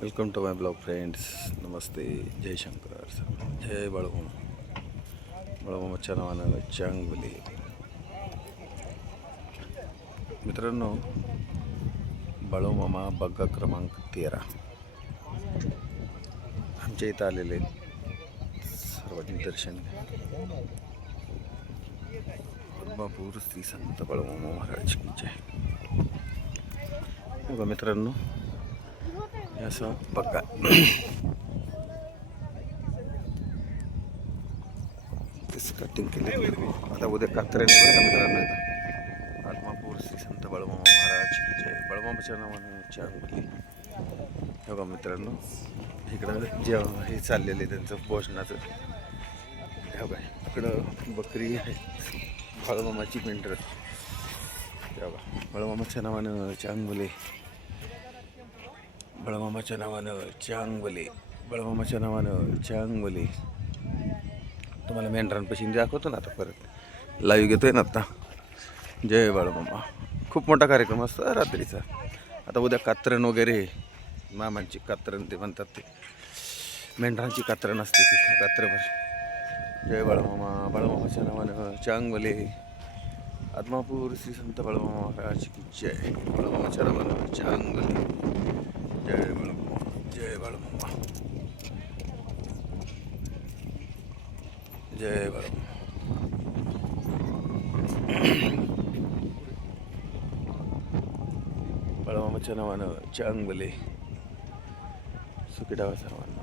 Welcome to my blog friends. नमस्ते. जय शंकर. जय बाळूमामा. बाळूमामाच्या नावानं चांगले मित्रांनो, बाळूमामा बग्गा क्रमांक 13 आमच्या इथं आलेले आहेत. सार्वजनिक दर्शन बापूर श्री संत बाळूमामा महाराज की जय. बघा मित्रांनो, असं बघा कटिंग केले. आता उद्या कात्र्याने बघा मित्रांनो, येतात आत्मापूर श्री संत बाळूमामा महाराज की जय. बाळूमामाच्या नावाने चांगली. बघा मित्रांनो, इकडं जेवण हे चाललेलं आहे त्यांचं भोजनाचं. बघा इकडं बकरी आहे, बाळूमामाची मेंढर. बघा बाळूमामाच्या नावानं चांगले, बाळूमामाच्या नावानं चांगले, बाळूमामाच्या नावानं चांगले. तुम्हाला मेंढरांपाशी दाखवतो ना आता, परत लाईव्ह घेतोय ना आता. जय बाळूमामा. खूप मोठा कार्यक्रम असतो रात्रीचा. आता उद्या कात्रण वगैरे, मामांची कात्रण ते म्हणतात, ते मेंढरांची कात्रण असते ती रात्रभर. जय बाळूमामा. बाळूमामाच्या नावानं चांगले. आत्मापूर श्री संत बाळूमामा महाराज की जय. बाळूमामाच्या नावानं चांगले. जय बाळूमामा. जय बाळूमामा. जय बाळूमामा. बाळूमामाच्या नावानं चांगले. सुखी डावा सर्वांना.